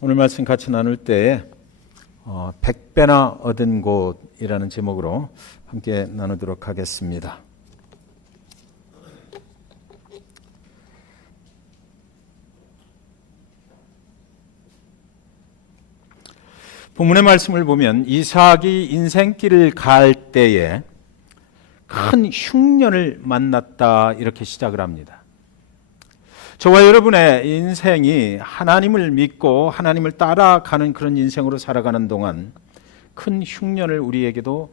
오늘 말씀 같이 나눌 때에 100배나 얻은 곳이라는 제목으로 함께 나누도록 하겠습니다. 본문의 말씀을 보면 이삭이 인생길을 갈 때에 큰 흉년을 만났다 이렇게 시작을 합니다. 저와 여러분의 인생이 하나님을 믿고 하나님을 따라가는 그런 인생으로 살아가는 동안 큰 흉년을 우리에게도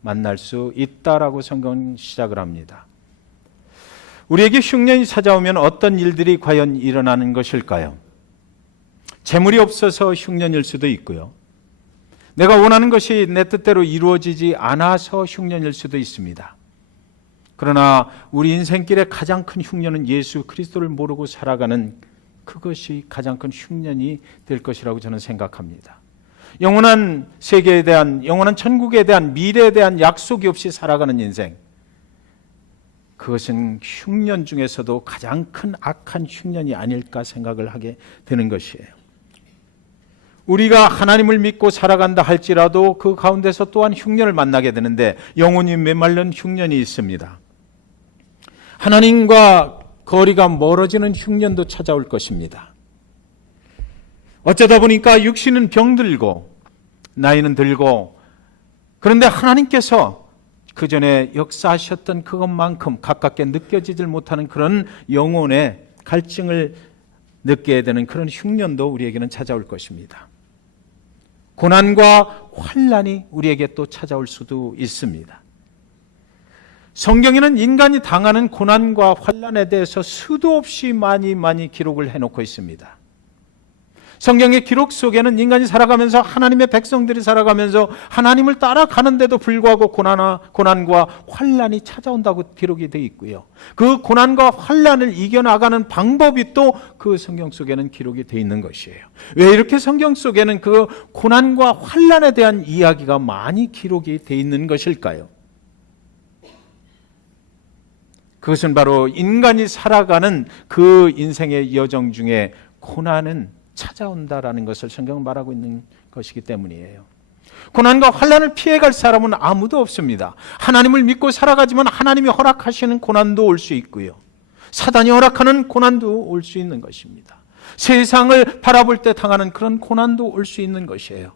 만날 수 있다라고 성경은 시작을 합니다. 우리에게 흉년이 찾아오면 어떤 일들이 과연 일어나는 것일까요? 재물이 없어서 흉년일 수도 있고요. 내가 원하는 것이 내 뜻대로 이루어지지 않아서 흉년일 수도 있습니다. 그러나 우리 인생길의 가장 큰 흉년은 예수 그리스도를 모르고 살아가는 그것이 가장 큰 흉년이 될 것이라고 저는 생각합니다. 영원한 세계에 대한, 영원한 천국에 대한, 미래에 대한 약속이 없이 살아가는 인생, 그것은 흉년 중에서도 가장 큰 악한 흉년이 아닐까 생각을 하게 되는 것이에요. 우리가 하나님을 믿고 살아간다 할지라도 그 가운데서 또한 흉년을 만나게 되는데 영혼이 메말른 흉년이 있습니다. 하나님과 거리가 멀어지는 흉년도 찾아올 것입니다. 어쩌다 보니까 육신은 병들고 나이는 들고, 그런데 하나님께서 그 전에 역사하셨던 그것만큼 가깝게 느껴지질 못하는 그런 영혼의 갈증을 느끼게 되는 그런 흉년도 우리에게는 찾아올 것입니다. 고난과 환난이 우리에게 또 찾아올 수도 있습니다. 성경에는 인간이 당하는 고난과 환난에 대해서 수도 없이 많이 기록을 해놓고 있습니다. 성경의 기록 속에는 인간이 살아가면서, 하나님의 백성들이 살아가면서 하나님을 따라가는데도 불구하고 고난과 환난이 찾아온다고 기록이 되어 있고요. 그 고난과 환난을 이겨나가는 방법이 또 그 성경 속에는 기록이 되어 있는 것이에요. 왜 이렇게 성경 속에는 그 고난과 환난에 대한 이야기가 많이 기록이 되어 있는 것일까요? 그것은 바로 인간이 살아가는 그 인생의 여정 중에 고난은 찾아온다라는 것을 성경은 말하고 있는 것이기 때문이에요. 고난과 환난을 피해갈 사람은 아무도 없습니다. 하나님을 믿고 살아가지만 하나님이 허락하시는 고난도 올 수 있고요. 사단이 허락하는 고난도 올 수 있는 것입니다. 세상을 바라볼 때 당하는 그런 고난도 올 수 있는 것이에요.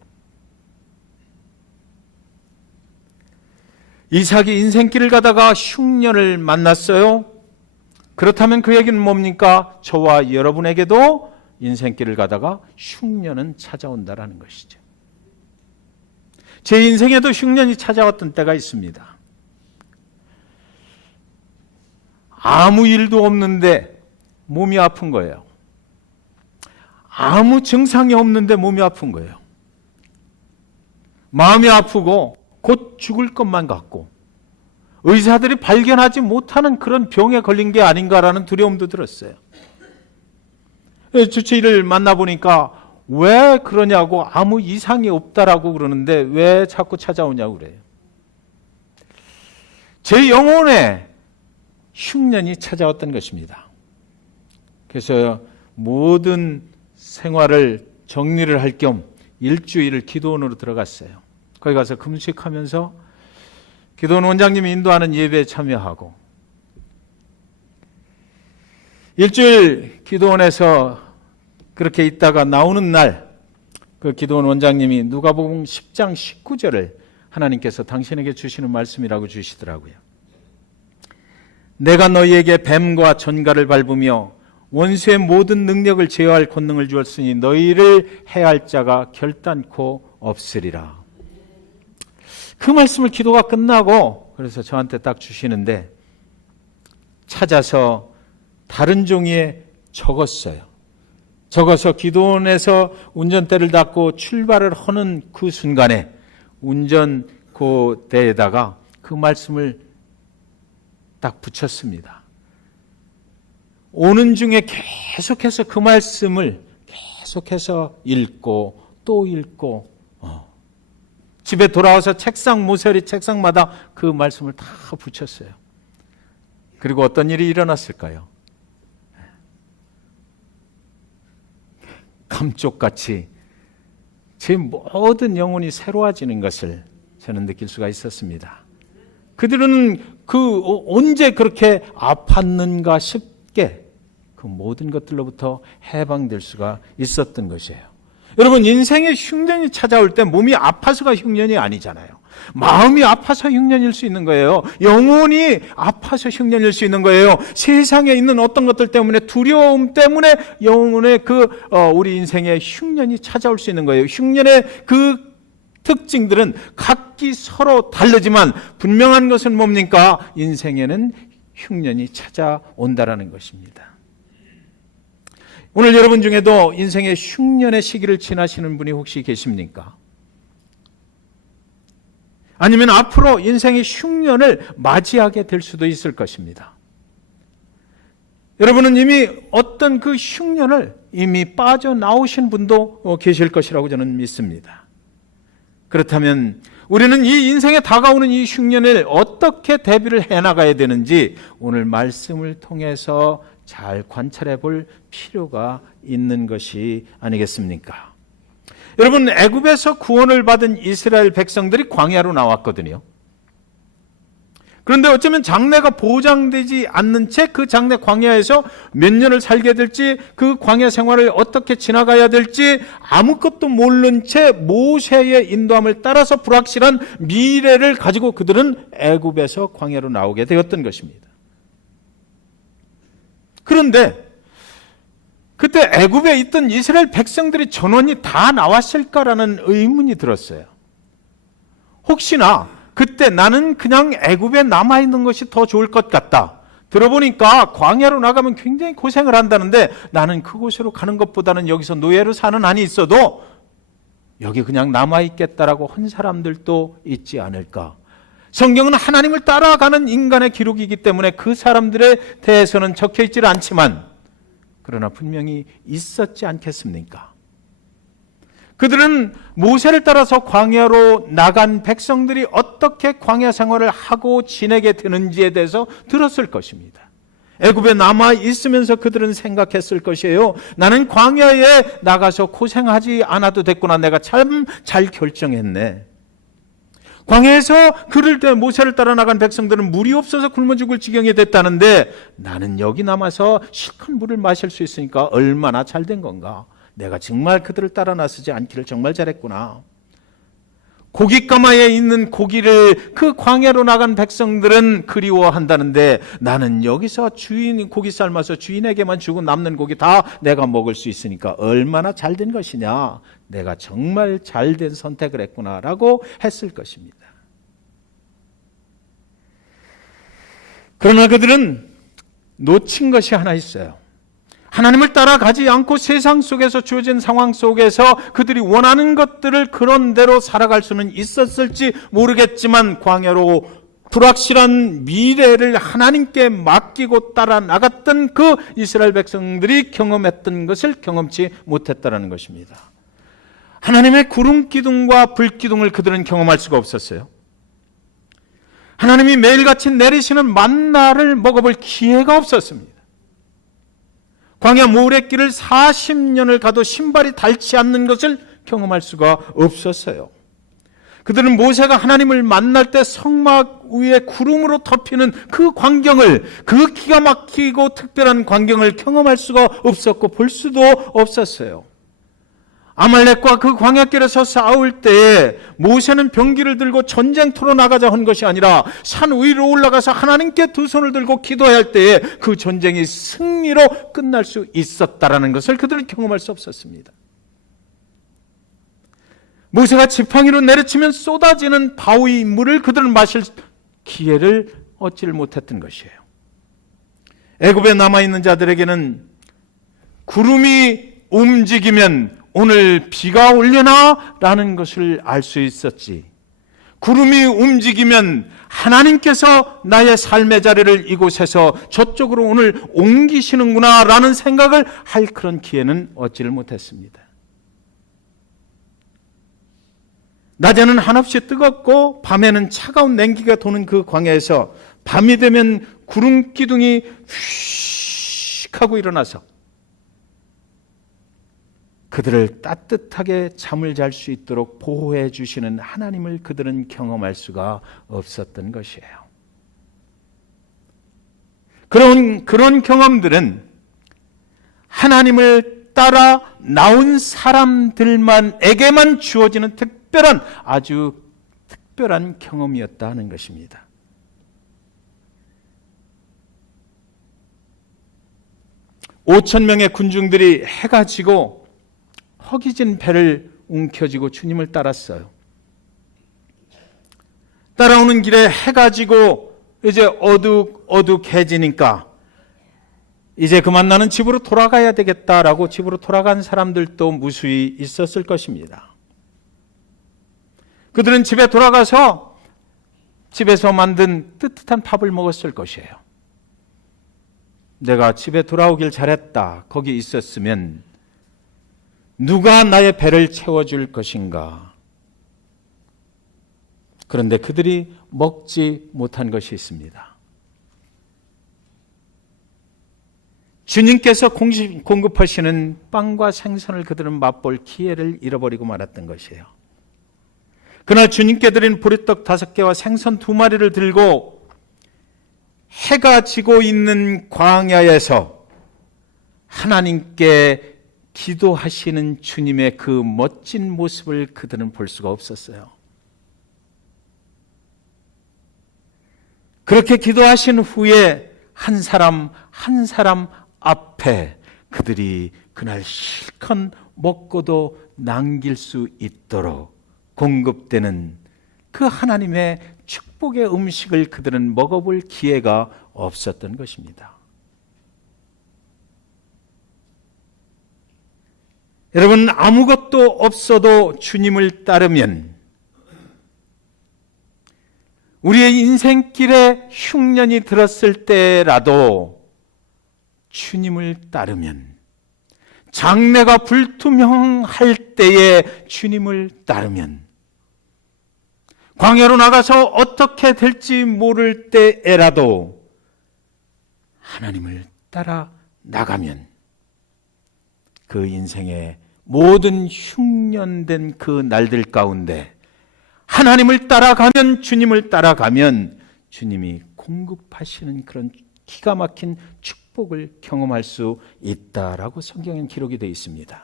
이삭이 인생길을 가다가 흉년을 만났어요. 그렇다면 그 얘기는 뭡니까? 저와 여러분에게도 인생길을 가다가 흉년은 찾아온다라는 것이죠. 제 인생에도 흉년이 찾아왔던 때가 있습니다. 아무 일도 없는데 몸이 아픈 거예요. 아무 증상이 없는데 몸이 아픈 거예요. 마음이 아프고 곧 죽을 것만 같고 의사들이 발견하지 못하는 그런 병에 걸린 게 아닌가라는 두려움도 들었어요. 주치의를 만나보니까 왜 그러냐고, 아무 이상이 없다라고 그러는데 왜 자꾸 찾아오냐고 그래요. 제 영혼에 흉년이 찾아왔던 것입니다. 그래서 모든 생활을 정리를 할 겸 일주일을 기도원으로 들어갔어요. 거기 가서 금식하면서 기도원 원장님이 인도하는 예배에 참여하고, 일주일 기도원에서 그렇게 있다가 나오는 날, 그 기도원 원장님이 누가복음 10장 19절을 하나님께서 당신에게 주시는 말씀이라고 주시더라고요. 내가 너희에게 뱀과 전갈을 밟으며 원수의 모든 능력을 제어할 권능을 주었으니 너희를 해할 자가 결단코 없으리라. 그 말씀을 기도가 끝나고 그래서 저한테 딱 주시는데, 찾아서 다른 종이에 적었어요. 적어서 기도원에서 운전대를 닫고 출발을 하는 그 순간에 운전대에다가 그 말씀을 딱 붙였습니다. 오는 중에 계속해서 그 말씀을 계속해서 읽고 또 읽고, 집에 돌아와서 책상 모서리 책상마다 그 말씀을 다 붙였어요. 그리고 어떤 일이 일어났을까요? 감쪽같이 제 모든 영혼이 새로워지는 것을 저는 느낄 수가 있었습니다. 그들은 언제 그렇게 아팠는가 싶게 그 모든 것들로부터 해방될 수가 있었던 것이에요. 여러분, 인생의 흉년이 찾아올 때 몸이 아파서가 흉년이 아니잖아요. 마음이 아파서 흉년일 수 있는 거예요. 영혼이 아파서 흉년일 수 있는 거예요. 세상에 있는 어떤 것들 때문에, 두려움 때문에 영혼의 우리 인생에 흉년이 찾아올 수 있는 거예요. 흉년의 그 특징들은 각기 서로 다르지만 분명한 것은 뭡니까? 인생에는 흉년이 찾아온다라는 것입니다. 오늘 여러분 중에도 인생의 흉년의 시기를 지나시는 분이 혹시 계십니까? 아니면 앞으로 인생의 흉년을 맞이하게 될 수도 있을 것입니다. 여러분은 이미 어떤 그 흉년을 이미 빠져나오신 분도 계실 것이라고 저는 믿습니다. 그렇다면 우리는 이 인생에 다가오는 이 흉년을 어떻게 대비를 해나가야 되는지 오늘 말씀을 통해서 잘 관찰해 볼 필요가 있는 것이 아니겠습니까? 여러분, 애굽에서 구원을 받은 이스라엘 백성들이 광야로 나왔거든요. 그런데 어쩌면 장래가 보장되지 않는 채 그 장래 광야에서 몇 년을 살게 될지, 그 광야 생활을 어떻게 지나가야 될지 아무것도 모르는 채 모세의 인도함을 따라서 불확실한 미래를 가지고 그들은 애굽에서 광야로 나오게 되었던 것입니다. 그런데 그때 애굽에 있던 이스라엘 백성들이 전원이 다 나왔을까라는 의문이 들었어요. 혹시나 그때 나는 그냥 애굽에 남아있는 것이 더 좋을 것 같다. 들어보니까 광야로 나가면 굉장히 고생을 한다는데 나는 그곳으로 가는 것보다는 여기서 노예로 사는 한이 있어도 여기 그냥 남아있겠다라고 한 사람들도 있지 않을까. 성경은 하나님을 따라가는 인간의 기록이기 때문에 그 사람들에 대해서는 적혀있지 않지만 그러나 분명히 있었지 않겠습니까? 그들은 모세를 따라서 광야로 나간 백성들이 어떻게 광야 생활을 하고 지내게 되는지에 대해서 들었을 것입니다. 애굽에 남아 있으면서 그들은 생각했을 것이에요. 나는 광야에 나가서 고생하지 않아도 됐구나. 내가 참 잘 결정했네. 광야에서 그럴 때 모세를 따라 나간 백성들은 물이 없어서 굶어 죽을 지경이 됐다는데 나는 여기 남아서 실컷 물을 마실 수 있으니까 얼마나 잘된 건가. 내가 정말 그들을 따라 나서지 않기를 정말 잘했구나. 고깃가마에 있는 고기를 그 광야로 나간 백성들은 그리워한다는데 나는 여기서 주인 고기 삶아서 주인에게만 주고 남는 고기 다 내가 먹을 수 있으니까 얼마나 잘된 것이냐. 내가 정말 잘된 선택을 했구나라고 했을 것입니다. 그러나 그들은 놓친 것이 하나 있어요. 하나님을 따라가지 않고 세상 속에서 주어진 상황 속에서 그들이 원하는 것들을 그런 대로 살아갈 수는 있었을지 모르겠지만 광야로 불확실한 미래를 하나님께 맡기고 따라 나갔던 그 이스라엘 백성들이 경험했던 것을 경험치 못했다는 것입니다. 하나님의 구름 기둥과 불 기둥을 그들은 경험할 수가 없었어요. 하나님이 매일같이 내리시는 만나를 먹어볼 기회가 없었습니다. 광야 모래길을 40년을 가도 신발이 닳지 않는 것을 경험할 수가 없었어요. 그들은 모세가 하나님을 만날 때 성막 위에 구름으로 덮이는 그 광경을, 그 기가 막히고 특별한 광경을 경험할 수가 없었고 볼 수도 없었어요. 아말렉과 그 광야길에서 싸울 때에 모세는 병기를 들고 전쟁터로 나가자 한 것이 아니라 산 위로 올라가서 하나님께 두 손을 들고 기도해야 할 때에 그 전쟁이 승리로 끝날 수 있었다라는 것을 그들은 경험할 수 없었습니다. 모세가 지팡이로 내리치면 쏟아지는 바위 물을 그들은 마실 기회를 얻지를 못했던 것이에요. 애굽에 남아있는 자들에게는 구름이 움직이면 오늘 비가 올려나? 라는 것을 알 수 있었지. 구름이 움직이면 하나님께서 나의 삶의 자리를 이곳에서 저쪽으로 오늘 옮기시는구나 라는 생각을 할 그런 기회는 얻지를 못했습니다. 낮에는 한없이 뜨겁고 밤에는 차가운 냉기가 도는 그 광야에서 밤이 되면 구름 기둥이 휙 하고 일어나서 그들을 따뜻하게 잠을 잘 수 있도록 보호해 주시는 하나님을 그들은 경험할 수가 없었던 것이에요. 그런 경험들은 하나님을 따라 나온 사람들에게만 주어지는 아주 특별한 경험이었다 하는 것입니다. (5천 명의) 군중들이 해가 지고 허기진 배를 움켜쥐고 주님을 따랐어요. 따라오는 길에 해가 지고 이제 어둑해지니까 이제 그만 나는 집으로 돌아가야 되겠다라고 집으로 돌아간 사람들도 무수히 있었을 것입니다. 그들은 집에 돌아가서 집에서 만든 뜨뜻한 밥을 먹었을 것이에요. 내가 집에 돌아오길 잘했다. 거기 있었으면 누가 나의 배를 채워줄 것인가. 그런데 그들이 먹지 못한 것이 있습니다. 주님께서 공급하시는 빵과 생선을 그들은 맛볼 기회를 잃어버리고 말았던 것이에요. 그날 주님께 드린 보리떡 5개와 생선 2마리를 들고 해가 지고 있는 광야에서 하나님께 기도하시는 주님의 그 멋진 모습을 그들은 볼 수가 없었어요. 그렇게 기도하신 후에 한 사람 앞에 그들이 그날 실컷 먹고도 남길 수 있도록 공급되는 그 하나님의 축복의 음식을 그들은 먹어볼 기회가 없었던 것입니다. 여러분, 아무것도 없어도 주님을 따르면, 우리의 인생길에 흉년이 들었을 때라도 주님을 따르면, 장래가 불투명할 때에 주님을 따르면, 광야로 나가서 어떻게 될지 모를 때에라도 하나님을 따라 나가면 그 인생의 모든 흉년된 그 날들 가운데 하나님을 따라가면, 주님을 따라가면 주님이 공급하시는 그런 기가 막힌 축복을 경험할 수 있다라고 성경엔 기록이 되어 있습니다.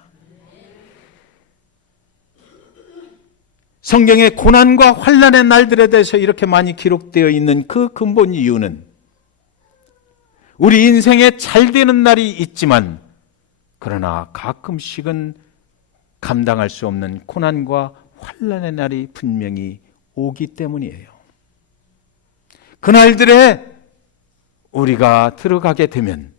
성경의 고난과 환난의 날들에 대해서 이렇게 많이 기록되어 있는 그 근본 이유는 우리 인생에 잘 되는 날이 있지만 그러나 가끔씩은 감당할 수 없는 고난과 환난의 날이 분명히 오기 때문이에요. 그 날들에 우리가 들어가게 되면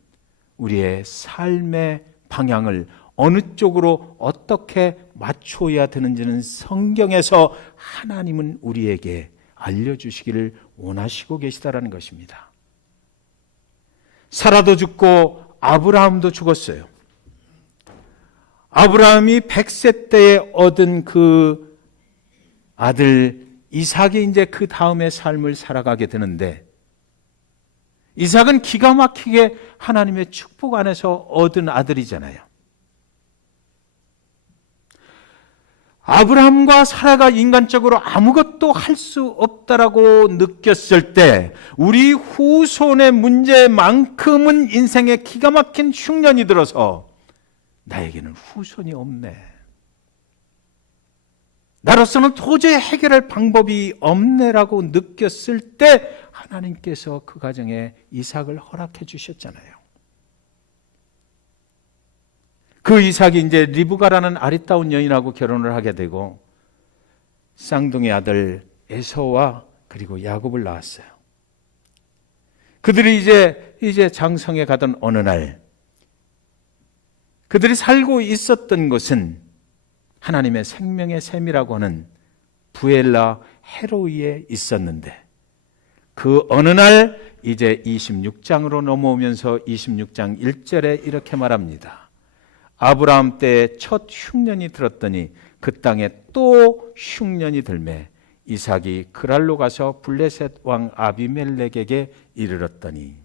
우리의 삶의 방향을 어느 쪽으로 어떻게 맞춰야 되는지는 성경에서 하나님은 우리에게 알려주시기를 원하시고 계시다라는 것입니다. 사라도 죽고 아브라함도 죽었어요. 아브라함이 100세 때에 얻은 그 아들 이삭이 이제 그 다음의 삶을 살아가게 되는데, 이삭은 기가 막히게 하나님의 축복 안에서 얻은 아들이잖아요. 아브라함과 사라가 인간적으로 아무것도 할 수 없다라고 느꼈을 때 우리 후손의 문제만큼은 인생에 기가 막힌 흉년이 들어서 나에게는 후손이 없네, 나로서는 도저히 해결할 방법이 없네라고 느꼈을 때 하나님께서 그 가정에 이삭을 허락해 주셨잖아요. 그 이삭이 이제 리브가라는 아리따운 여인하고 결혼을 하게 되고 쌍둥이 아들 에서와 그리고 야곱을 낳았어요. 그들이 이제 장성에 가던 어느 날 그들이 살고 있었던 곳은 하나님의 생명의 샘이라고 하는 부엘라 헤로이에 있었는데, 그 어느 날 이제 26장으로 넘어오면서 26장 1절에 이렇게 말합니다. 아브라함 때에 첫 흉년이 들었더니 그 땅에 또 흉년이 들매 이삭이 그랄로 가서 블레셋 왕 아비멜렉에게 이르렀더니,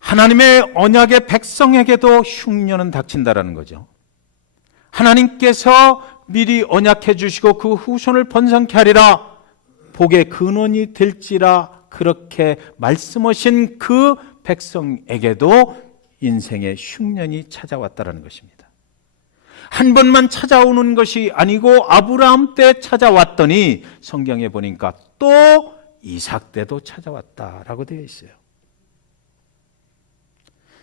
하나님의 언약의 백성에게도 흉년은 닥친다라는 거죠. 하나님께서 미리 언약해 주시고 그 후손을 번성케 하리라, 복의 근원이 될지라, 그렇게 말씀하신 그 백성에게도 인생의 흉년이 찾아왔다라는 것입니다. 한 번만 찾아오는 것이 아니고 아브라함 때 찾아왔더니 성경에 보니까 또 이삭 때도 찾아왔다라고 되어 있어요.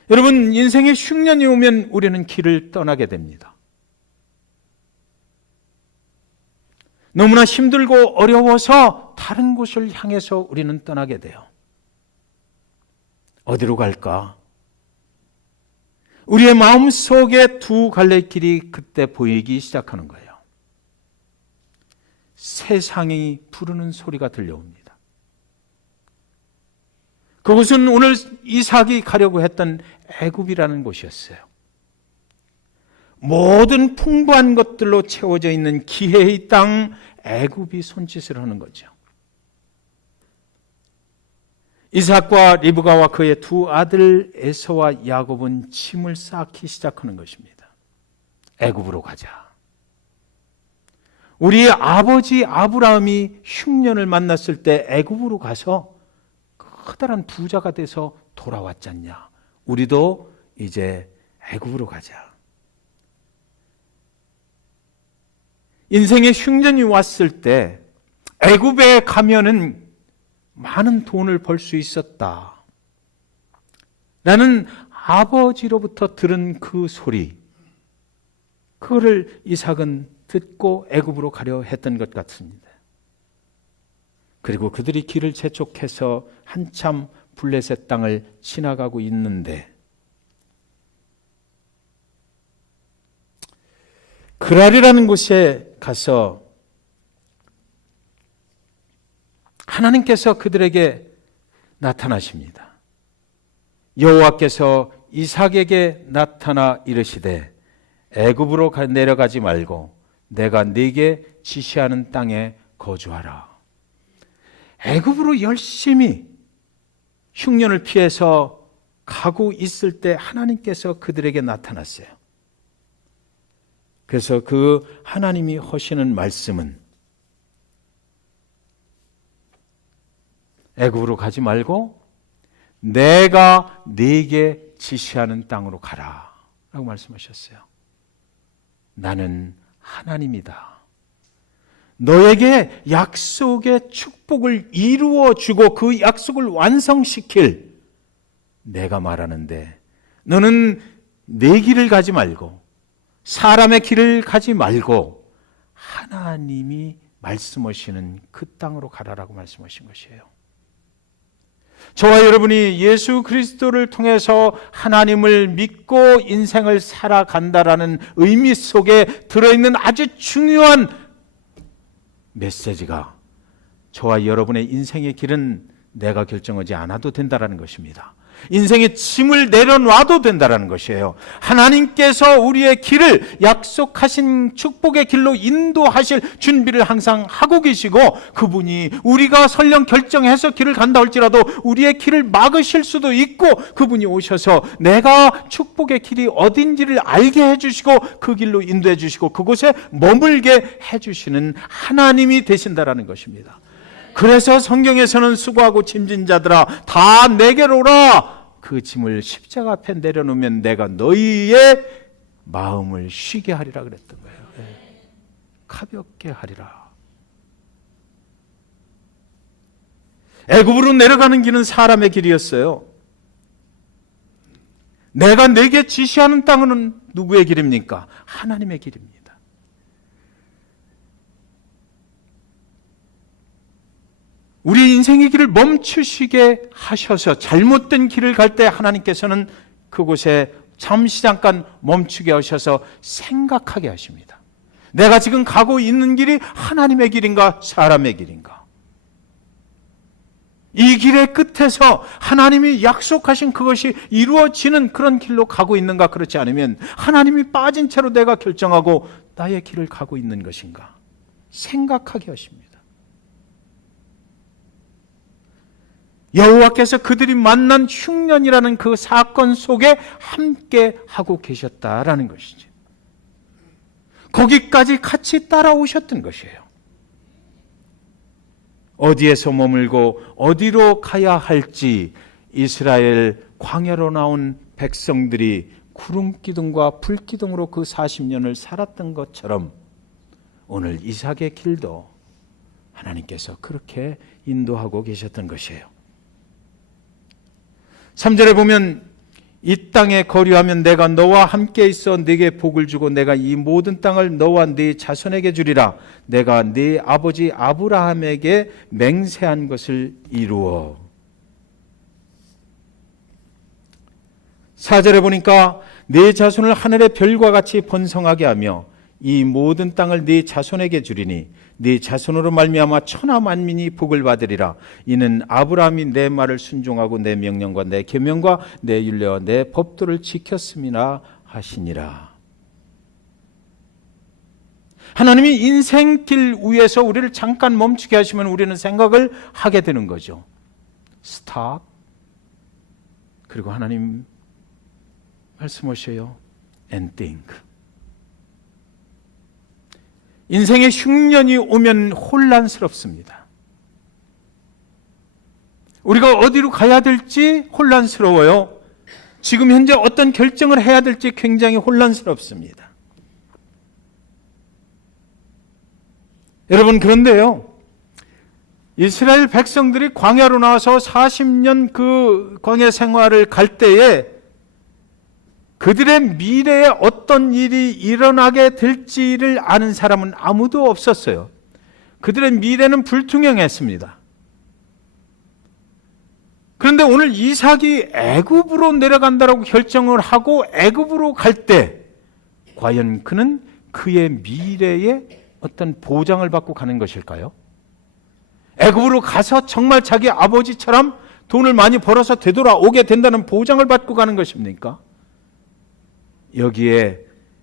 여러분, 인생의 흉년이 오면 우리는 길을 떠나게 됩니다. 너무나 힘들고 어려워서 다른 곳을 향해서 우리는 떠나게 돼요. 어디로 갈까? 우리의 마음속에 두 갈래 길이 그때 보이기 시작하는 거예요. 세상이 부르는 소리가 들려옵니다. 그곳은 오늘 이삭이 가려고 했던 애굽이라는 곳이었어요. 모든 풍부한 것들로 채워져 있는 기회의 땅 애굽이 손짓을 하는 거죠. 이삭과 리브가와 그의 두 아들 에서와 야곱은 짐을 쌓기 시작하는 것입니다. 애굽으로 가자. 우리의 아버지 아브라함이 흉년을 만났을 때 애굽으로 가서 커다란 부자가 돼서 돌아왔지 않냐. 우리도 이제 애굽으로 가자. 인생의 흉년이 왔을 때 애굽에 가면은 많은 돈을 벌 수 있었다 라는 아버지로부터 들은 그 소리, 그거를 이삭은 듣고 애굽으로 가려 했던 것 같습니다. 그리고 그들이 길을 재촉해서 한참 블레셋 땅을 지나가고 있는데 그랄이라는 곳에 가서 하나님께서 그들에게 나타나십니다. 여호와께서 이삭에게 나타나 이르시되 애굽으로 내려가지 말고 내가 네게 지시하는 땅에 거주하라. 애굽으로 열심히 흉년을 피해서 가고 있을 때 하나님께서 그들에게 나타났어요. 그래서 그 하나님이 하시는 말씀은 애굽으로 가지 말고 내가 네게 지시하는 땅으로 가라 라고 말씀하셨어요. 나는 하나님이다. 너에게 약속의 축복을 이루어주고 그 약속을 완성시킬 내가 말하는데 너는 내 길을 가지 말고 사람의 길을 가지 말고 하나님이 말씀하시는 그 땅으로 가라라고 말씀하신 것이에요. 저와 여러분이 예수 그리스도를 통해서 하나님을 믿고 인생을 살아간다라는 의미 속에 들어있는 아주 중요한 메시지가 저와 여러분의 인생의 길은 내가 결정하지 않아도 된다라는 것입니다. 인생의 짐을 내려놔도 된다라는 것이에요. 하나님께서 우리의 길을 약속하신 축복의 길로 인도하실 준비를 항상 하고 계시고 그분이 우리가 설령 결정해서 길을 간다 할지라도 우리의 길을 막으실 수도 있고 그분이 오셔서 내가 축복의 길이 어딘지를 알게 해주시고 그 길로 인도해 주시고 그곳에 머물게 해주시는 하나님이 되신다라는 것입니다. 그래서 성경에서는 수고하고 짐진 자들아 다 내게로 오라. 그 짐을 십자가 앞에 내려놓으면 내가 너희의 마음을 쉬게 하리라 그랬던 거예요. 가볍게 하리라. 애굽으로 내려가는 길은 사람의 길이었어요. 내가 내게 지시하는 땅은 누구의 길입니까? 하나님의 길입니다. 우리 인생의 길을 멈추시게 하셔서 잘못된 길을 갈 때 하나님께서는 그곳에 잠시 잠깐 멈추게 하셔서 생각하게 하십니다. 내가 지금 가고 있는 길이 하나님의 길인가 사람의 길인가? 이 길의 끝에서 하나님이 약속하신 그것이 이루어지는 그런 길로 가고 있는가? 그렇지 않으면 하나님이 빠진 채로 내가 결정하고 나의 길을 가고 있는 것인가? 생각하게 하십니다. 여호와께서 그들이 만난 흉년이라는 그 사건 속에 함께 하고 계셨다라는 것이죠. 거기까지 같이 따라오셨던 것이에요. 어디에서 머물고 어디로 가야 할지 이스라엘 광야로 나온 백성들이 구름기둥과 불기둥으로 그 40년을 살았던 것처럼 오늘 이삭의 길도 하나님께서 그렇게 인도하고 계셨던 것이에요. 3절에 보면 이 땅에 거류하면 내가 너와 함께 있어 네게 복을 주고 내가 이 모든 땅을 너와 네 자손에게 주리라. 내가 네 아버지 아브라함에게 맹세한 것을 이루어. 4절에 보니까 네 자손을 하늘의 별과 같이 번성하게 하며 이 모든 땅을 네 자손에게 주리니 네 자손으로 말미암아 천하 만민이 복을 받으리라. 이는 아브라함이 내 말을 순종하고 내 명령과 내 계명과 내 율례와 내 법도를 지켰음이라 하시니라. 하나님이 인생길 위에서 우리를 잠깐 멈추게 하시면 우리는 생각을 하게 되는 거죠. 스탑. 그리고 하나님 말씀하셔요. And think. 인생의 흉년이 오면 혼란스럽습니다. 우리가 어디로 가야 될지 혼란스러워요. 지금 현재 어떤 결정을 해야 될지 굉장히 혼란스럽습니다. 여러분, 그런데요, 이스라엘 백성들이 광야로 나와서 40년 그 광야 생활을 갈 때에 그들의 미래에 어떤 일이 일어나게 될지를 아는 사람은 아무도 없었어요. 그들의 미래는 불투명했습니다. 그런데 오늘 이삭이 애굽으로 내려간다라고 결정을 하고 애굽으로 갈 때 과연 그는 그의 미래에 어떤 보장을 받고 가는 것일까요? 애굽으로 가서 정말 자기 아버지처럼 돈을 많이 벌어서 되돌아오게 된다는 보장을 받고 가는 것입니까? 여기에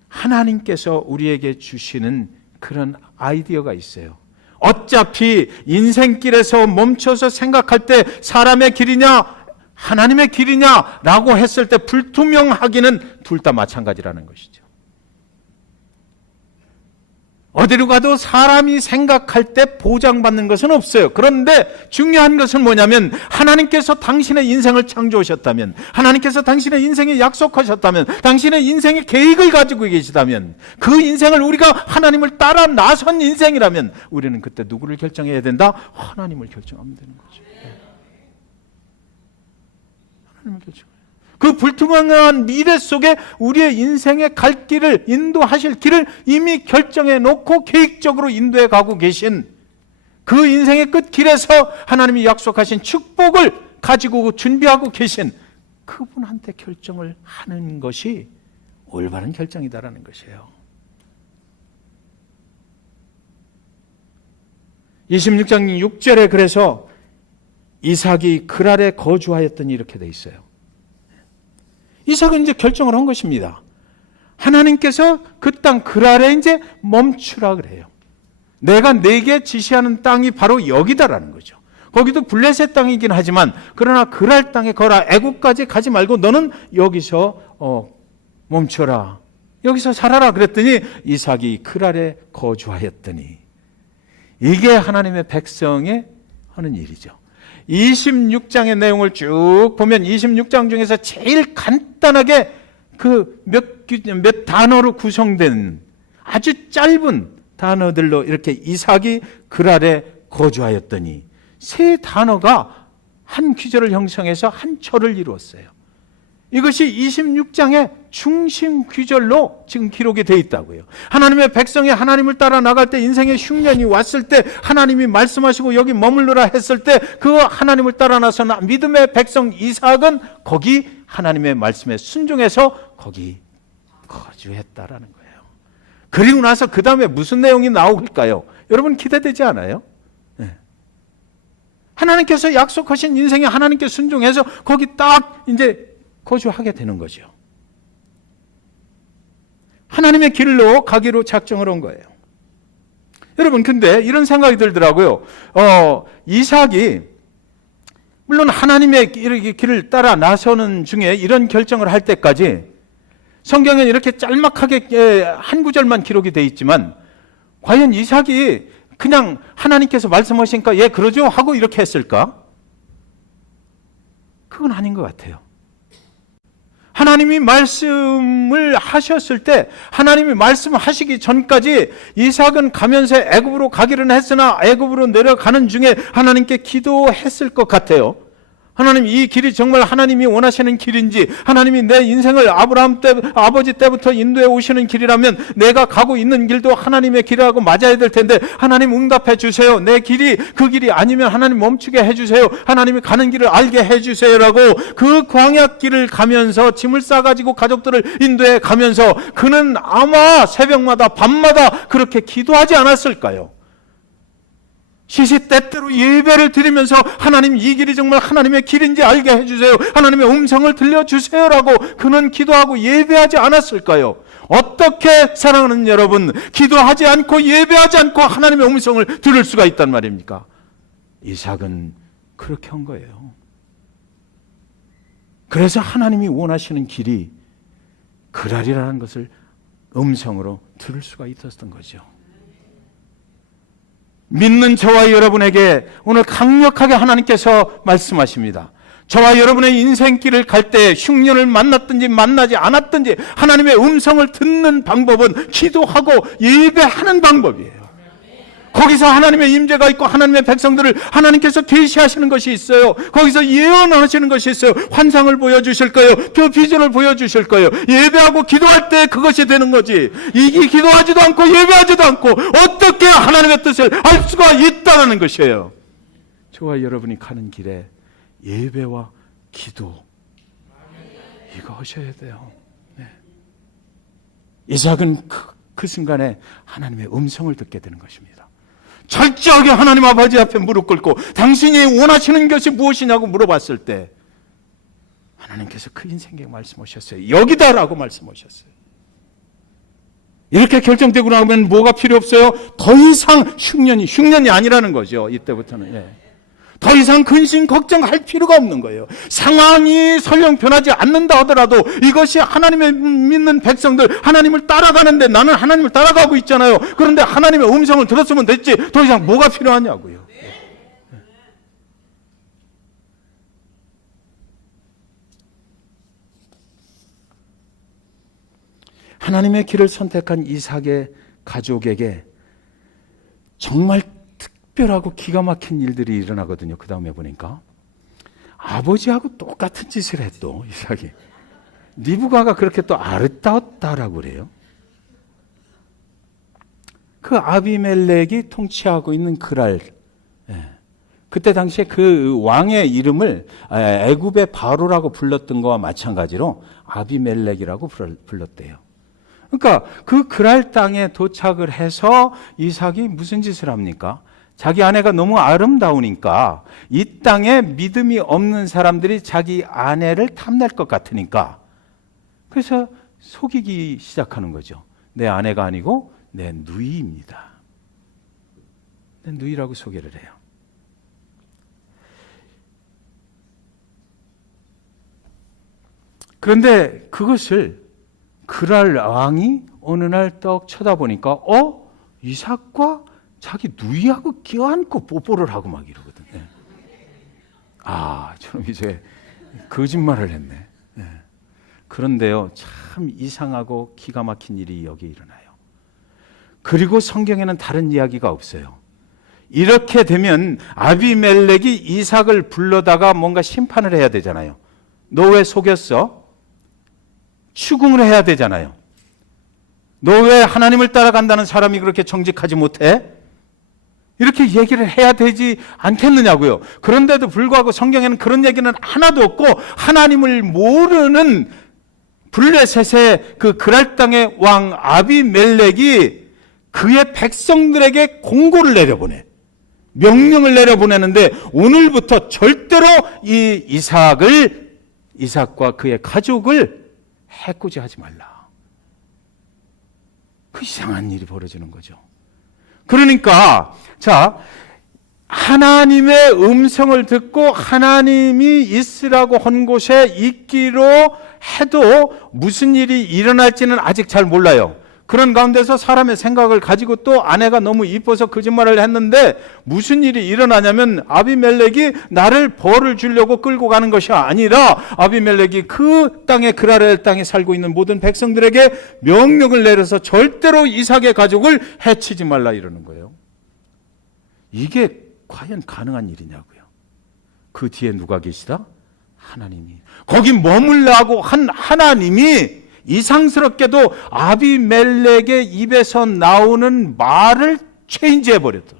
하나님께서 우리에게 주시는 그런 아이디어가 있어요. 어차피 인생길에서 멈춰서 생각할 때 사람의 길이냐 하나님의 길이냐 라고 했을 때 불투명하기는 둘 다 마찬가지라는 것이죠. 어디로 가도 사람이 생각할 때 보장받는 것은 없어요. 그런데 중요한 것은 뭐냐면 하나님께서 당신의 인생을 창조하셨다면, 하나님께서 당신의 인생에 약속하셨다면, 당신의 인생의 계획을 가지고 계시다면, 그 인생을 우리가 하나님을 따라 나선 인생이라면 우리는 그때 누구를 결정해야 된다? 하나님을 결정하면 되는 거죠. 하나님을 결정해요. 그 불투명한 미래 속에 우리의 인생의 갈 길을, 인도하실 길을 이미 결정해 놓고 계획적으로 인도해 가고 계신 그 인생의 끝길에서 하나님이 약속하신 축복을 가지고 준비하고 계신 그분한테 결정을 하는 것이 올바른 결정이다라는 것이에요. 26장 6절에 그래서 이삭이 그랄에 거주하였더니 이렇게 돼 있어요. 이삭은 이제 결정을 한 것입니다. 하나님께서 그 땅 그랄에 이제 멈추라 그래요. 내가 내게 지시하는 땅이 바로 여기다라는 거죠. 거기도 블레셋 땅이긴 하지만 그러나 그랄 땅에 거라. 애국까지 가지 말고 너는 여기서 멈춰라. 여기서 살아라 그랬더니 이삭이 그랄에 거주하였더니 이게 하나님의 백성의 하는 일이죠. 26장의 내용을 쭉 보면 26장 중에서 제일 간단하게 그 몇 단어로 구성된 아주 짧은 단어들로 이렇게 이삭이 그랄에 거주하였더니 세 단어가 한 귀절을 형성해서 한 절을 이루었어요. 이것이 26장의 중심 귀절로 지금 기록이 되어 있다고요. 하나님의 백성이 하나님을 따라 나갈 때 인생의 흉년이 왔을 때 하나님이 말씀하시고 여기 머물러라 했을 때 그 하나님을 따라 나서는 믿음의 백성 이삭은 거기 하나님의 말씀에 순종해서 거기 거주했다라는 거예요. 그리고 나서 그 다음에 무슨 내용이 나올까요? 여러분 기대되지 않아요? 네. 하나님께서 약속하신 인생에 하나님께 순종해서 거기 딱 이제 거주하게 되는 거죠. 하나님의 길로 가기로 작정을 한 거예요. 여러분, 근데 이런 생각이 들더라고요. 이삭이 물론 하나님의 이렇게 길을 따라 나서는 중에 이런 결정을 할 때까지 성경에는 이렇게 짤막하게 한 구절만 기록이 되어 있지만 과연 이삭이 그냥 하나님께서 말씀하시니까 예 그러죠 하고 이렇게 했을까? 그건 아닌 것 같아요. 하나님이 말씀을 하셨을 때 하나님이 말씀하시기 전까지 이삭은 가면서 애굽으로 가기는 했으나 애굽으로 내려가는 중에 하나님께 기도했을 것 같아요. 하나님 이 길이 정말 하나님이 원하시는 길인지, 하나님이 내 인생을 아브라함 때 아버지 때부터 인도해 오시는 길이라면 내가 가고 있는 길도 하나님의 길하고 맞아야 될 텐데 하나님 응답해 주세요. 내 길이 그 길이 아니면 하나님 멈추게 해 주세요. 하나님이 가는 길을 알게 해 주세요라고 그 광야 길을 가면서 짐을 싸가지고 가족들을 인도해 가면서 그는 아마 새벽마다 밤마다 그렇게 기도하지 않았을까요? 시시때때로 예배를 드리면서 하나님 이 길이 정말 하나님의 길인지 알게 해주세요. 하나님의 음성을 들려주세요라고 그는 기도하고 예배하지 않았을까요? 어떻게 사랑하는 여러분 기도하지 않고 예배하지 않고 하나님의 음성을 들을 수가 있단 말입니까? 이삭은 그렇게 한 거예요. 그래서 하나님이 원하시는 길이 그랄이라는 것을 음성으로 들을 수가 있었던 거죠. 믿는 저와 여러분에게 오늘 강력하게 하나님께서 말씀하십니다. 저와 여러분의 인생길을 갈 때 흉년을 만났든지 만나지 않았든지 하나님의 음성을 듣는 방법은 기도하고 예배하는 방법이에요. 거기서 하나님의 임재가 있고 하나님의 백성들을 하나님께서 계시하시는 것이 있어요. 거기서 예언하시는 것이 있어요. 환상을 보여주실 거예요. 비전을 보여주실 거예요. 예배하고 기도할 때 그것이 되는 거지. 이게 기도하지도 않고 예배하지도 않고 어떻게 하나님의 뜻을 알 수가 있다는 것이에요. 저와 여러분이 가는 길에 예배와 기도 이거 하셔야 돼요. 네. 이삭은 그 순간에 하나님의 음성을 듣게 되는 것입니다. 철저하게 하나님 아버지 앞에 무릎 꿇고 당신이 원하시는 것이 무엇이냐고 물어봤을 때 하나님께서 그 인생에 말씀하셨어요. 여기다라고 말씀하셨어요. 이렇게 결정되고 나면 뭐가 필요 없어요? 더 이상 흉년이 아니라는 거죠. 이때부터는. 예. 더 이상 근심 걱정할 필요가 없는 거예요. 상황이 설령 변하지 않는다 하더라도 이것이 하나님의 믿는 백성들 하나님을 따라가는데 나는 하나님을 따라가고 있잖아요. 그런데 하나님의 음성을 들었으면 됐지 더 이상 뭐가 필요하냐고요. 하나님의 길을 선택한 이삭의 가족에게 정말 특별하고 기가 막힌 일들이 일어나거든요. 그 다음에 보니까 아버지하고 똑같은 짓을 했또 이삭이. 리브가가 그렇게 또 아름다웠다라고 그래요. 그 아비멜렉이 통치하고 있는 그랄. 그때 당시에 그 왕의 이름을 애굽의 바로라고 불렀던 거와 마찬가지로 아비멜렉이라고 불렀대요. 그러니까 그 그랄 땅에 도착을 해서 이삭이 무슨 짓을 합니까? 자기 아내가 너무 아름다우니까 이 땅에 믿음이 없는 사람들이 자기 아내를 탐낼 것 같으니까 그래서 속이기 시작하는 거죠. 내 아내가 아니고 내 누이입니다. 내 누이라고 소개를 해요. 그런데 그것을 그랄 왕이 어느 날 떡 쳐다보니까 이삭과 자기 누이하고 껴안고 뽀뽀를 하고 막 이러거든. 네. 저는 이제 거짓말을 했네. 네. 그런데요, 참 이상하고 기가 막힌 일이 여기 일어나요. 그리고 성경에는 다른 이야기가 없어요. 이렇게 되면 아비멜렉이 이삭을 불러다가 뭔가 심판을 해야 되잖아요. 너 왜 속였어? 추궁을 해야 되잖아요. 너 왜 하나님을 따라간다는 사람이 그렇게 정직하지 못해? 이렇게 얘기를 해야 되지 않겠느냐고요. 그런데도 불구하고 성경에는 그런 얘기는 하나도 없고 하나님을 모르는 블레셋의 그 그랄 땅의 왕 아비멜렉이 그의 백성들에게 공고를 내려보내. 명령을 내려보내는데 오늘부터 절대로 이 이삭과 그의 가족을 해코지 하지 말라. 그 이상한 일이 벌어지는 거죠. 그러니까 하나님의 음성을 듣고 하나님이 있으라고 한 곳에 있기로 해도 무슨 일이 일어날지는 아직 잘 몰라요. 그런 가운데서 사람의 생각을 가지고 또 아내가 너무 이뻐서 거짓말을 했는데 무슨 일이 일어나냐면 아비멜렉이 나를 벌을 주려고 끌고 가는 것이 아니라 아비멜렉이 그 땅에 그라렐 땅에 살고 있는 모든 백성들에게 명령을 내려서 절대로 이삭의 가족을 해치지 말라 이러는 거예요. 이게 과연 가능한 일이냐고요. 그 뒤에 누가 계시다? 하나님이. 거기 머물라고 한 하나님이 이상스럽게도 아비멜렉의 입에서 나오는 말을 체인지해버렸다.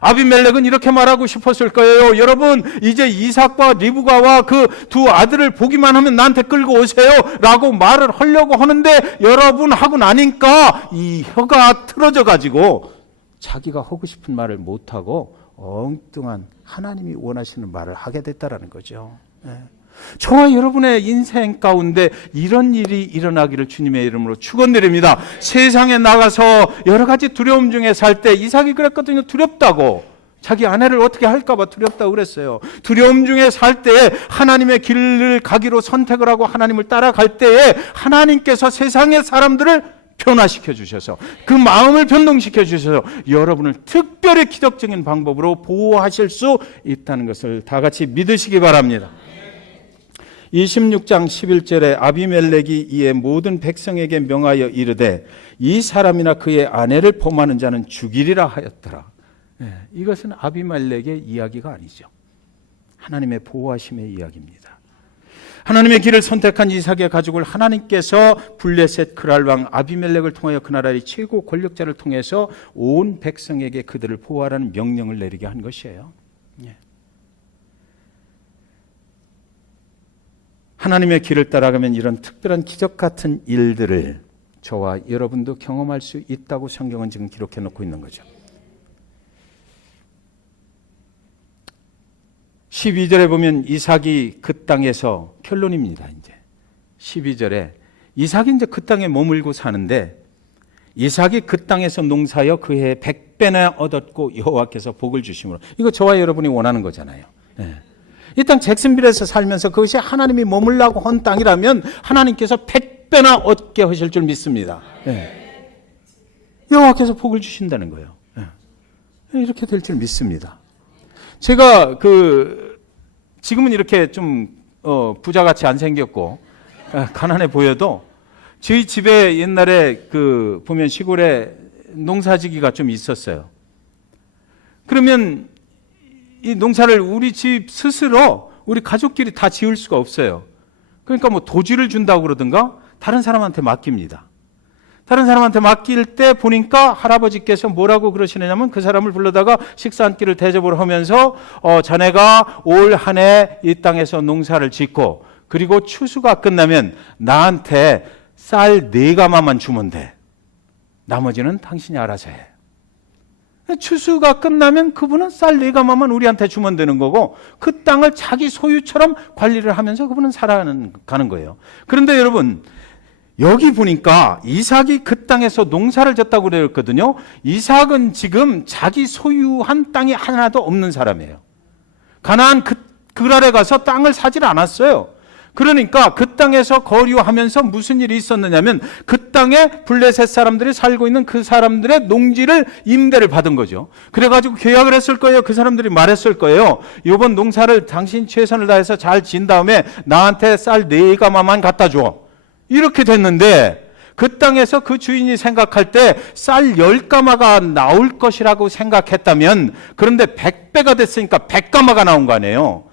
아비멜렉은 이렇게 말하고 싶었을 거예요. 여러분, 이제 이삭과 리브가와 그 두 아들을 보기만 하면 나한테 끌고 오세요 라고 말을 하려고 하는데 여러분 하고 나니까 이 혀가 틀어져 가지고 자기가 하고 싶은 말을 못하고 엉뚱한 하나님이 원하시는 말을 하게 됐다라는 거죠. 저와 여러분의 인생 가운데 이런 일이 일어나기를 주님의 이름으로 축원드립니다. 세상에 나가서 여러 가지 두려움 중에 살 때 이삭이 그랬거든요. 두렵다고. 자기 아내를 어떻게 할까 봐 두렵다고 그랬어요. 두려움 중에 살 때에 하나님의 길을 가기로 선택을 하고 하나님을 따라갈 때에 하나님께서 세상의 사람들을 변화시켜 주셔서 그 마음을 변동시켜 주셔서 여러분을 특별히 기적적인 방법으로 보호하실 수 있다는 것을 다 같이 믿으시기 바랍니다. 26장 11절에 아비멜렉이 이에 모든 백성에게 명하여 이르되 이 사람이나 그의 아내를 범하는 자는 죽이리라 하였더라. 이것은 아비멜렉의 이야기가 아니죠. 하나님의 보호하심의 이야기입니다. 하나님의 길을 선택한 이삭의 가족을 하나님께서 블레셋 그랄 왕 아비멜렉을 통하여 그 나라의 최고 권력자를 통해서 온 백성에게 그들을 보호하라는 명령을 내리게 한 것이에요. 하나님의 길을 따라가면 이런 특별한 기적 같은 일들을 저와 여러분도 경험할 수 있다고 성경은 지금 기록해 놓고 있는 거죠. 12절에 보면 이삭이 그 땅에서 결론입니다. 이제 12절에 이삭이 이제 그 땅에 머물고 사는데 이삭이 그 땅에서 농사하여 그 해에 100배나 얻었고 여호와께서 복을 주심으로. 이거 저와 여러분이 원하는 거잖아요. 이 땅 잭슨빌에서 살면서 그것이 하나님이 머물라고 한 땅이라면 하나님께서 100배나 얻게 하실 줄 믿습니다. 여호와께서 복을 주신다는 거예요. 이렇게 될 줄 믿습니다. 제가 지금은 이렇게 좀 부자같이 안 생겼고 가난해 보여도 저희 집에 옛날에 보면 시골에 농사지기가 좀 있었어요. 그러면 이 농사를 우리 집 스스로 우리 가족끼리 다 지을 수가 없어요. 그러니까 뭐 도지를 준다고 그러든가 다른 사람한테 맡깁니다. 다른 사람한테 맡길 때 보니까 할아버지께서 뭐라고 그러시느냐면 그 사람을 불러다가 식사 한 끼를 대접을 하면서 자네가 올 한 해 이 땅에서 농사를 짓고 그리고 추수가 끝나면 나한테 쌀 4가마만 주면 돼. 나머지는 당신이 알아서 해. 추수가 끝나면 그분은 쌀 4가마만 우리한테 주면 되는 거고 그 땅을 자기 소유처럼 관리를 하면서 그분은 살아가는 거예요. 그런데 여러분 여기 보니까 이삭이 그 땅에서 농사를 졌다고 그랬거든요. 이삭은 지금 자기 소유한 땅이 하나도 없는 사람이에요. 가나안 그랄에 가서 땅을 사질 않았어요. 그러니까 그 땅에서 거류하면서 무슨 일이 있었느냐면 그 땅에 블레셋 사람들이 살고 있는 그 사람들의 농지를 임대를 받은 거죠. 그래가지고 계약을 했을 거예요. 그 사람들이 말했을 거예요. 이번 농사를 당신 최선을 다해서 잘 지은 다음에 나한테 쌀 4가마만 갖다 줘. 이렇게 됐는데 그 땅에서 그 주인이 생각할 때 쌀 10가마가 나올 것이라고 생각했다면 그런데 100배가 됐으니까 100가마가 나온 거 아니에요.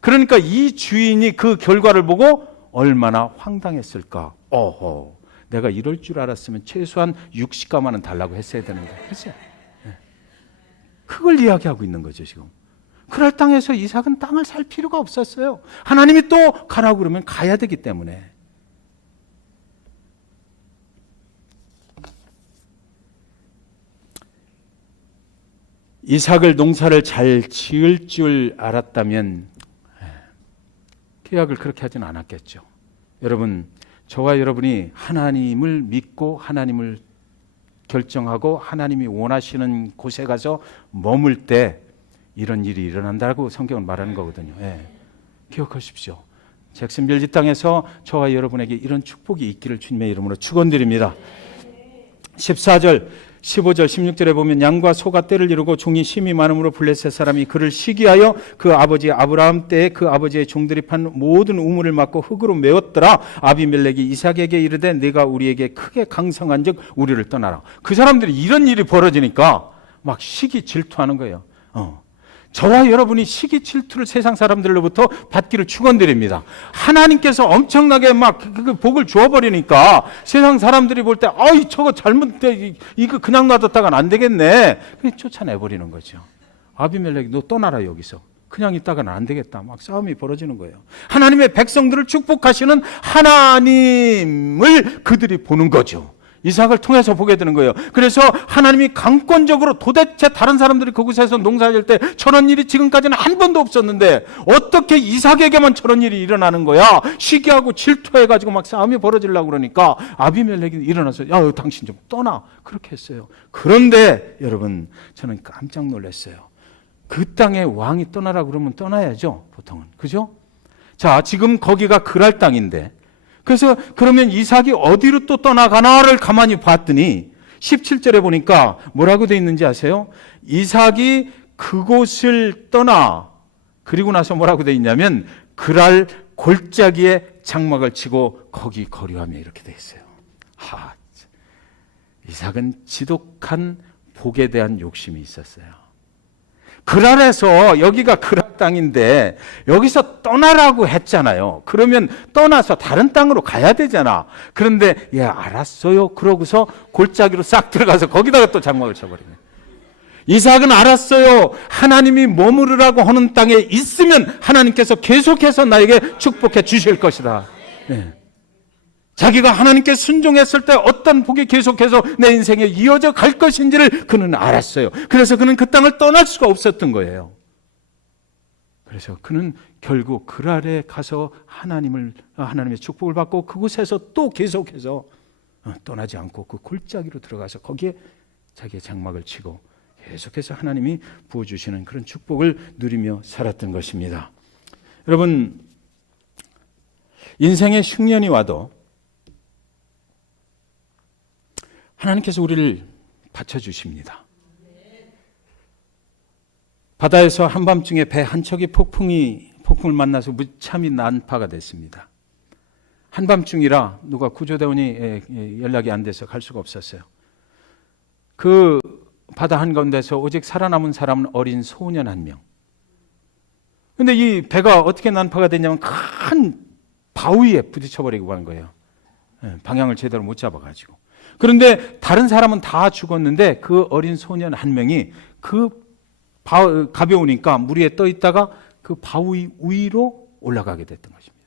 그러니까 이 주인이 그 결과를 보고 얼마나 황당했을까. 어허, 내가 이럴 줄 알았으면 최소한 60가마는 달라고 했어야 되는데. 그렇죠? 그걸 이야기하고 있는 거죠 지금. 그랄 땅에서 이삭은 땅을 살 필요가 없었어요. 하나님이 또 가라고 그러면 가야 되기 때문에. 이삭을 농사를 잘 지을 줄 알았다면 계약을 그렇게 하지는 않았겠죠. 여러분, 저와 여러분이 하나님을 믿고 하나님을 결정하고 하나님이 원하시는 곳에 가서 머물 때 이런 일이 일어난다고 성경은 말하는 거거든요. 예. 기억하십시오. 잭슨빌 땅에서 저와 여러분에게 이런 축복이 있기를 주님의 이름으로 축원드립니다. 14절, 15절, 16절에 보면 양과 소가 떼를 이루고 종이 심이 많음으로 블레셋 사람이 그를 시기하여 그 아버지 아브라함 때에 그 아버지의 종들이 판 모든 우물을 막고 흙으로 메웠더라. 아비멜렉이 이삭에게 이르되 네가 우리에게 크게 강성한즉 우리를 떠나라. 그 사람들이 이런 일이 벌어지니까 막 시기 질투하는 거예요. 저와 여러분이 시기 질투를 세상 사람들로부터 받기를 축원드립니다. 하나님께서 엄청나게 막 그 복을 주어버리니까 세상 사람들이 볼 때 아이 저거 잘못돼 이거 그냥 놔뒀다간 안 되겠네. 그냥 쫓아내버리는 거죠. 아비멜렉이 너 떠나라 여기서. 그냥 있다가는 안 되겠다. 막 싸움이 벌어지는 거예요. 하나님의 백성들을 축복하시는 하나님을 그들이 보는 거죠. 이삭을 통해서 보게 되는 거예요. 그래서 하나님이 강권적으로 도대체 다른 사람들이 그곳에서 농사질 때 저런 일이 지금까지는 한 번도 없었는데 어떻게 이삭에게만 저런 일이 일어나는 거야? 시기하고 질투해가지고 막 싸움이 벌어지려고 그러니까 아비멜렉이 일어나서 야 당신 좀 떠나 그렇게 했어요. 그런데 여러분 저는 깜짝 놀랐어요. 그 땅의 왕이 떠나라 그러면 떠나야죠 보통은. 그죠? 자 지금 거기가 그랄 땅인데 그래서 그러면 이삭이 어디로 또 떠나가나를 가만히 봤더니 17절에 보니까 뭐라고 돼 있는지 아세요? 이삭이 그곳을 떠나 그리고 나서 뭐라고 돼 있냐면 그랄 골짜기에 장막을 치고 거기 거류하며 이렇게 돼 있어요. 이삭은 지독한 복에 대한 욕심이 있었어요. 그랄에서 여기가 그랄 땅인데 여기서 떠나라고 했잖아요. 그러면 떠나서 다른 땅으로 가야 되잖아. 그런데 예 알았어요. 그러고서 골짜기로 싹 들어가서 거기다가 또 장막을 쳐버리네. 이삭은 알았어요. 하나님이 머무르라고 하는 땅에 있으면 하나님께서 계속해서 나에게 축복해 주실 것이다. 네. 자기가 하나님께 순종했을 때 어떤 복이 계속해서 내 인생에 이어져 갈 것인지를 그는 알았어요. 그래서 그는 그 땅을 떠날 수가 없었던 거예요. 그래서 그는 결국 그랄에 가서 하나님의 축복을 받고 그곳에서 또 계속해서 떠나지 않고 그 골짜기로 들어가서 거기에 자기의 장막을 치고 계속해서 하나님이 부어주시는 그런 축복을 누리며 살았던 것입니다. 여러분 인생의 흉년이 와도 하나님께서 우리를 받쳐주십니다. 바다에서 한밤중에 배 한 척이 폭풍을 만나서 무참히 난파가 됐습니다. 한밤중이라 누가 구조대원이 연락이 안 돼서 갈 수가 없었어요. 그 바다 한가운데서 오직 살아남은 사람은 어린 소년 한 명. 그런데 이 배가 어떻게 난파가 됐냐면 큰 바위에 부딪혀버리고 한 거예요. 방향을 제대로 못 잡아가지고. 그런데 다른 사람은 다 죽었는데 그 어린 소년 한 명이 가벼우니까 물 위에 떠 있다가 그 바위 위로 올라가게 됐던 것입니다.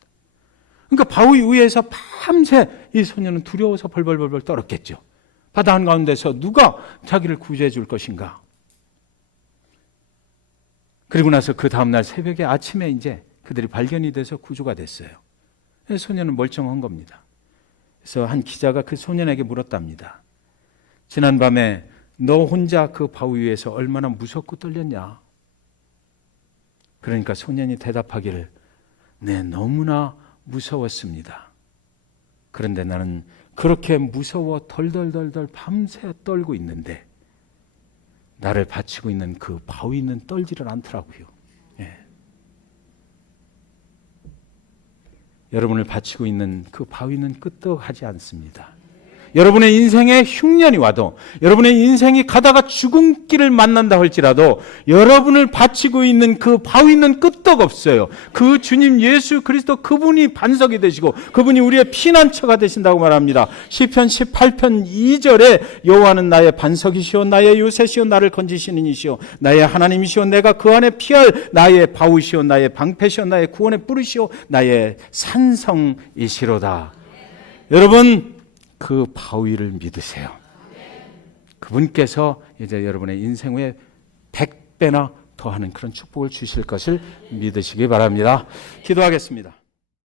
그러니까 바위 위에서 밤새 이 소년은 두려워서 벌벌벌 떨었겠죠. 바다 한가운데서 누가 자기를 구제해 줄 것인가. 그리고 나서 그 다음날 새벽에 아침에 이제 그들이 발견이 돼서 구조가 됐어요. 소년은 멀쩡한 겁니다. 그래서 한 기자가 그 소년에게 물었답니다. 지난밤에 너 혼자 그 바위 위에서 얼마나 무섭고 떨렸냐? 그러니까 소년이 대답하기를 네, 너무나 무서웠습니다. 그런데 나는 그렇게 무서워 덜덜덜 밤새 떨고 있는데 나를 받치고 있는 그 바위는 떨지를 않더라고요. 예. 여러분을 받치고 있는 그 바위는 끄떡하지 않습니다. 여러분의 인생에 흉년이 와도 여러분의 인생이 가다가 죽음길을 만난다 할지라도 여러분을 받치고 있는 그 바위는 끄떡 없어요. 그 주님 예수 그리스도 그분이 반석이 되시고 그분이 우리의 피난처가 되신다고 말합니다. 시편 18편 2절에 여호와는 나의 반석이시오 나의 요새시오 나를 건지시는 이시오 나의 하나님이시오 내가 그 안에 피할 나의 바위시오 나의 방패시오 나의 구원의 뿌리시오 나의 산성이시로다. 여러분 그 바위를 믿으세요. 그분께서 이제 여러분의 인생 후에 100배나 더하는 그런 축복을 주실 것을 믿으시기 바랍니다. 기도하겠습니다.